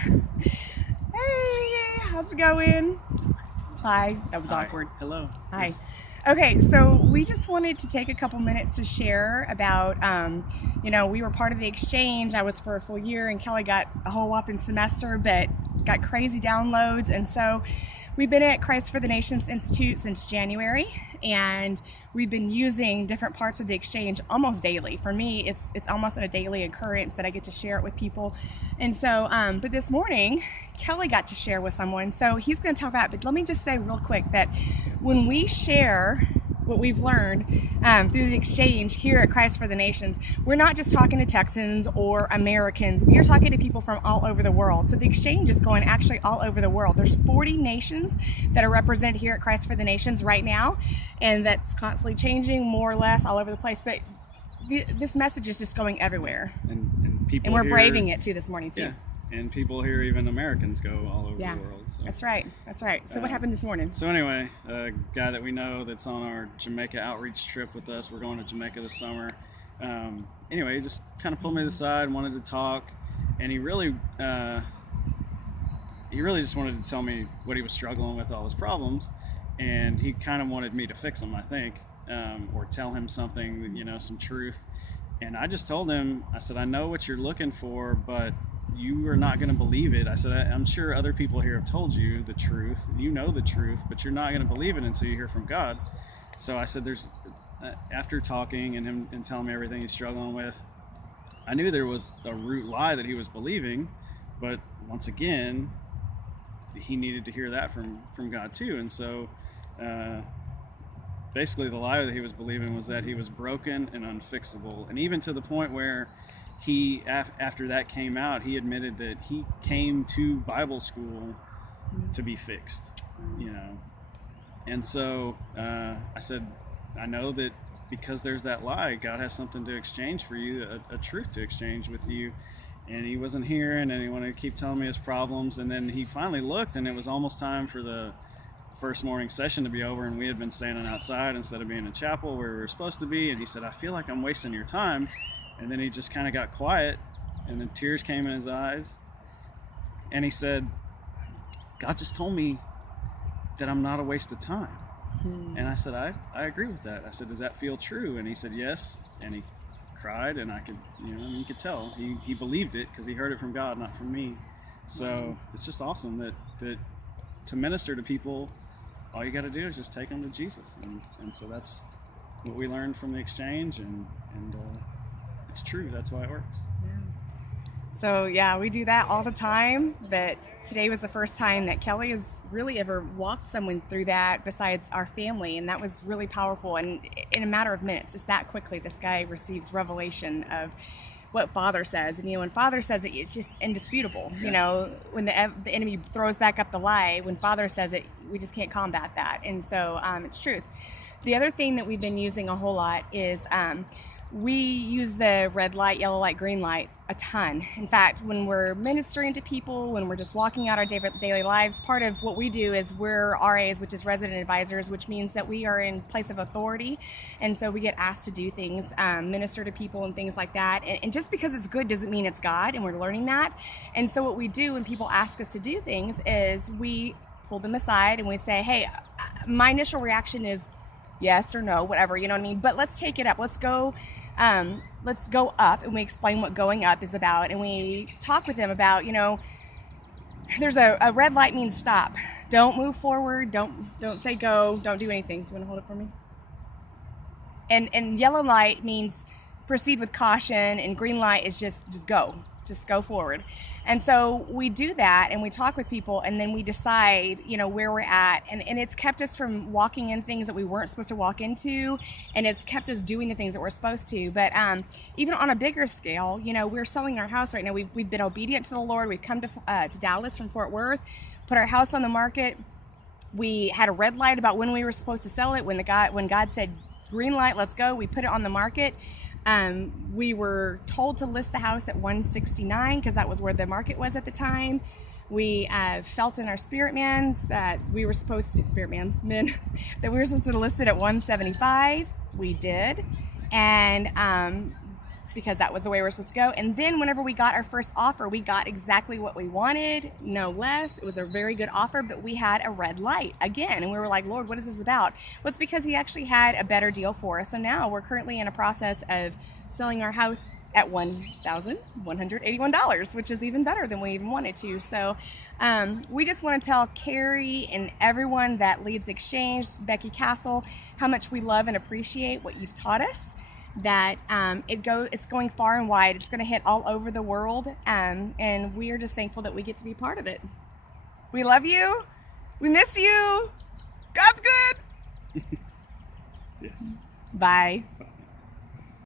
Hey, how's it going? Hi, that was Hi. awkward. Hello. Hi. Yes. Okay, so we just wanted to take a couple minutes to share about, we were part of the exchange. I was for a full year, and Kelly got a whole whopping semester, but got crazy downloads. And so we've been at Christ for the Nations Institute since January, and we've been using different parts of the exchange almost daily. For me, it's almost a daily occurrence that I get to share it with people. And so, but this morning, Kelly got to share with someone, so he's going to talk about it. But let me just say real quick that when we share what we've learned through the exchange here at Christ for the Nations, we're not just talking to Texans or Americans. We are talking to people from all over the world. So the exchange is going actually all over the world. There's 40 nations that are represented here at Christ for the Nations right now, and that's constantly changing, more or less, all over the place. But this message is just going everywhere. And people And we're here, braving it too this morning too. Yeah. And people here, even Americans, go all over Yeah. the world. So. That's right. So what happened this morning? So anyway, a guy that we know that's on our Jamaica outreach trip with us. We're going to Jamaica this summer. Anyway, he just kind of pulled me aside and wanted to talk, and he really just wanted to tell me what he was struggling with, all his problems, and he kind of wanted me to fix them, I think, or tell him something, some truth. And I just told him, I said, I know what you're looking for, but you are not going to believe it. I said, I'm sure other people here have told you the truth. You know the truth, but you're not going to believe it until you hear from God. So I said, after talking and him and telling me everything he's struggling with, I knew there was a root lie that he was believing, but once again, he needed to hear that from God too. And so basically the lie that he was believing was that he was broken and unfixable. And even to the point where he, after that came out, he admitted that he came to Bible school to be fixed, And so I said, I know that because there's that lie, God has something to exchange for you, a truth to exchange with you. And he wasn't hearing, and he wanted to keep telling me his problems. And then he finally looked, and it was almost time for the first morning session to be over, and we had been standing outside instead of being in chapel where we were supposed to be. And he said, I feel like I'm wasting your time. And then he just kind of got quiet, and then tears came in his eyes. And he said, God just told me that I'm not a waste of time. And I said, I agree with that. I said, does that feel true? And he said, yes. And he cried, and I could, you could tell. He believed it because he heard it from God, not from me. So it's just awesome that to minister to people, all you got to do is just take them to Jesus. And so that's what we learned from the exchange, and it's true. That's why it works. So yeah, we do that all the time, but today was the first time that Kelly has really ever walked someone through that besides our family, and that was really powerful. And in a matter of minutes, just that quickly, this guy receives revelation of what Father says. And when Father says it, it's just indisputable. Yeah. When the enemy throws back up the lie, when Father says it, we just can't combat that. And so it's truth. The other thing that we've been using a whole lot is we use the red light, yellow light, green light a ton. In fact, when we're ministering to people, when we're just walking out our daily lives, part of what we do is we're RAs, which is resident advisors, which means that we are in place of authority. And so we get asked to do things, minister to people and things like that. And just because it's good doesn't mean it's God, and we're learning that. And so what we do when people ask us to do things is we pull them aside and we say, hey, my initial reaction is yes or no, whatever, you know what I mean? But let's take it up. Let's go up, and we explain what going up is about. And we talk with them about, there's a red light means stop. Don't move forward. Don't say go. Don't do anything. Do you want to hold it for me? And yellow light means proceed with caution, and green light is just go. Just go forward. And so we do that, and we talk with people, and then we decide, where we're at. And it's kept us from walking in things that we weren't supposed to walk into, and it's kept us doing the things that we're supposed to. But even on a bigger scale, we're selling our house right now. We've been obedient to the Lord. We've come to Dallas from Fort Worth, put our house on the market. We had a red light about when we were supposed to sell it. When God said green light, let's go, we put it on the market. We were told to list the house at 169 because that was where the market was at the time. We felt in our spirit mans that we were supposed to, that we were supposed to list it at 175. We did. And because that was the way we were supposed to go. And then whenever we got our first offer, we got exactly what we wanted, no less. It was a very good offer, but we had a red light again. And we were like, Lord, what is this about? Well, it's because he actually had a better deal for us. So now we're currently in a process of selling our house at $1,181, which is even better than we even wanted to. So we just want to tell Carrie and everyone that leads Exchange, Becky Castle, how much we love and appreciate what you've taught us, that it's going far and wide. It's going to hit all over the world, and we are just thankful that we get to be part of it. We love you. We miss you. God's good. Yes. Bye. Bye.